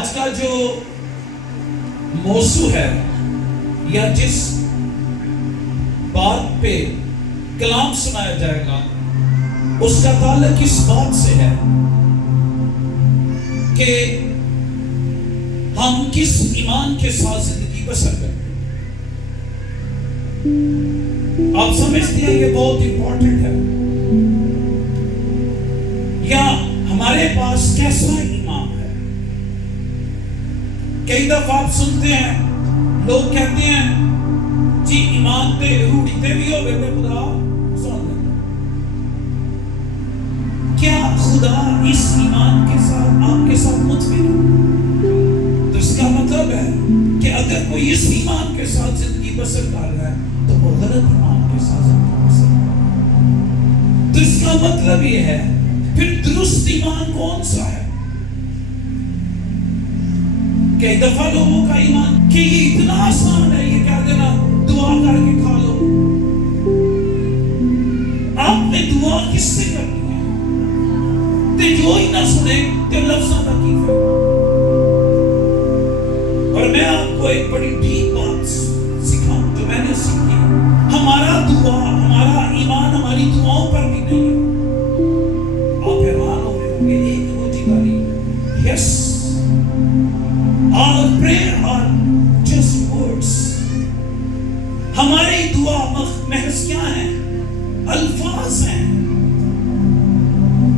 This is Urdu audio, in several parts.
آج کا جو موضوع ہے یا جس بات پہ کلام سنایا جائے گا اس کا تعلق اس بات سے ہے کہ ہم کس ایمان کے ساتھ زندگی بسر کرتے ہیں۔ آپ سمجھتے ہیں یہ بہت امپورٹنٹ ہے، یا ہمارے پاس کیسا ایمان ہے۔ کئی دفعہ آپ سنتے ہیں لوگ کہتے ہیں جی ایمان تے روڑیتے بھی ہو گئے خدا سن لے۔ کیا خدا اس ایمان کے ساتھ آپ کے ساتھ متفق ہے؟ تو اس کا مطلب ہے کہ اگر کوئی اس ایمان کے ساتھ زندگی بسر کر رہا ہے تو وہ غلط ایمان کے ساتھ زندگی بسر کر رہا ہے۔ تو اس کا مطلب یہ ہے پھر درست ایمان کون سا ہے؟ کئی دفعہ لوگوں کا ایمان کہ یہ اتنا آسان ہے، یہ کہہ دینا دعا کر کے کھا لو۔ آپ نے دعا کس سے کرنی ہے؟ تے جو ہی نہ سنے تے لفظوں کا کی ہے۔ اور میں آپ کو ایک بڑی ڈیپ بات سکھاؤں جو میں نے سیکھی، ہمارا دعا، ہمارا ایمان ہماری دعاؤں پر بھی نہیں ہے۔ آپ حیران ہو رہے ہوں گے ایک روٹی والی یس our prayer are just words۔ ہماری دعا محض کیا ہے؟ الفاظ ہیں۔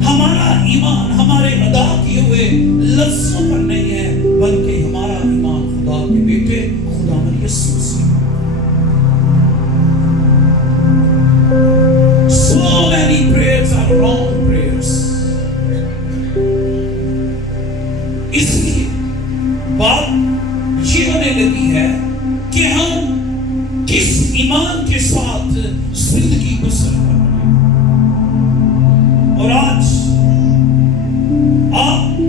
ہمارا ایمان ہمارے ادا کیے ہوئے لفظوں پر نہیں ہے، بلکہ ہمارا ایمان خدا کے بیٹے خداوند یسوع سے۔ So many prayers are wrong prayers۔ اس لیے بات یہ ہونے لگی ہے کہ ہم کس ایمان کے ساتھ زندگی بسر کر رہے ہیں۔ اور آج آپ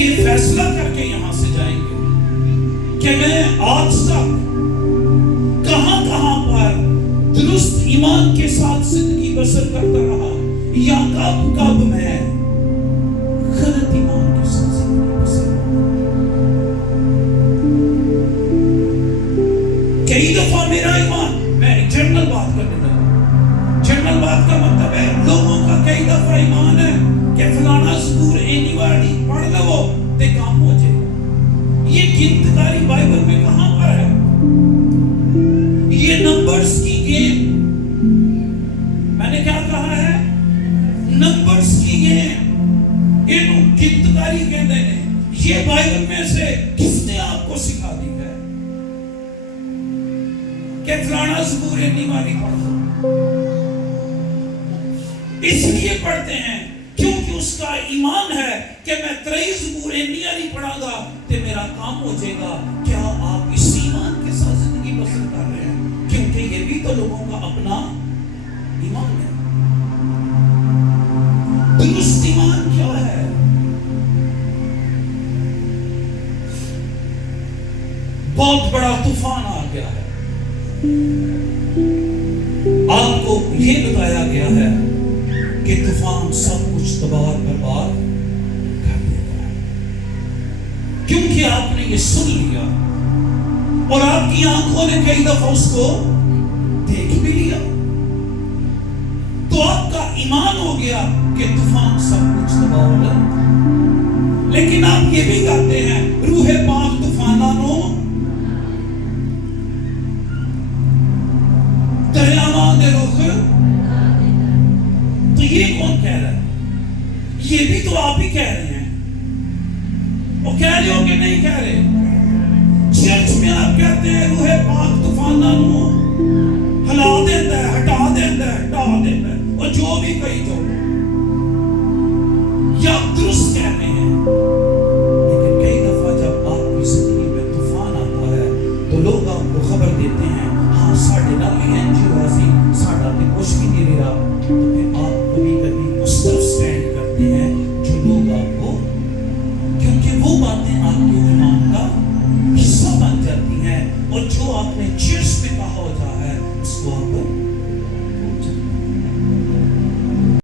یہ فیصلہ کر کے یہاں سے جائیں گے کہ میں آج تک کہاں کہاں پر درست ایمان کے ساتھ زندگی بسر کرتا رہا، یا کب کب میں غلط ایمان کے ساتھ زندگی بسر کرتا۔ کئی دفعہ میرا ایمان، میں جنرل بات کرنے لگا، جنرل بات کا مطلب ہے لوگوں کا کئی دفعہ ایمان ہے کہ فلانا زبور اینی وارڈی پڑھ لو تے کام ہو جائے۔ یہ گنتکاری بائبل میں کہاں پر ہے؟ یہ نمبرز کی گیم، میں نے کیا کہا ہے؟ نمبرز کی گیم، یہ گنتکاری کہتے ہیں۔ یہ بائبل میں سے کس نے آپ کو سکھا دی ہے کہ فلانا زبور اینی وارڈی پڑھ دو؟ اس لیے پڑھتے ہیں کیونکہ اس کا ایمان ہے کہ میں 23 زبور اینی وارڈی پڑھا گا تے میرا کام ہو جائے گا۔ کیا آپ اس ایمان کے ساتھ زندگی بسر کر رہے ہیں؟ کیونکہ یہ بھی تو لوگوں کا اپنا ایمان ہے۔ درست ایمان کیا ہے؟ بہت بڑا طوفان آ گیا ہے، آپ کو یہ بتایا گیا ہے کہ طوفان سب کچھ تباہ برباد کر دیتا ہے، کیونکہ آپ نے یہ سن لیا اور آپ کی آنکھوں نے کئی دفعہ اس کو دیکھ بھی لیا، تو آپ کا ایمان ہو گیا کہ طوفان سب کچھ تباہ ہو گیا۔ لیکن آپ یہ بھی کہتے ہیں روح پاک طوفانوں دریاواں دے رخ، تو یہ کون کہہ رہا ہے؟ یہ بھی تو آپ ہی کہہ رہے ہیں۔ وہ کہہ رہے ہو کہ نہیں کہہ رہے؟ چرچ میں آپ کہتے ہیں روح پاک طوفانوں ہلا دیتا ہے، ہٹا دیتا ہے، ہٹا دیتا ہے، اور جو بھی کہی جو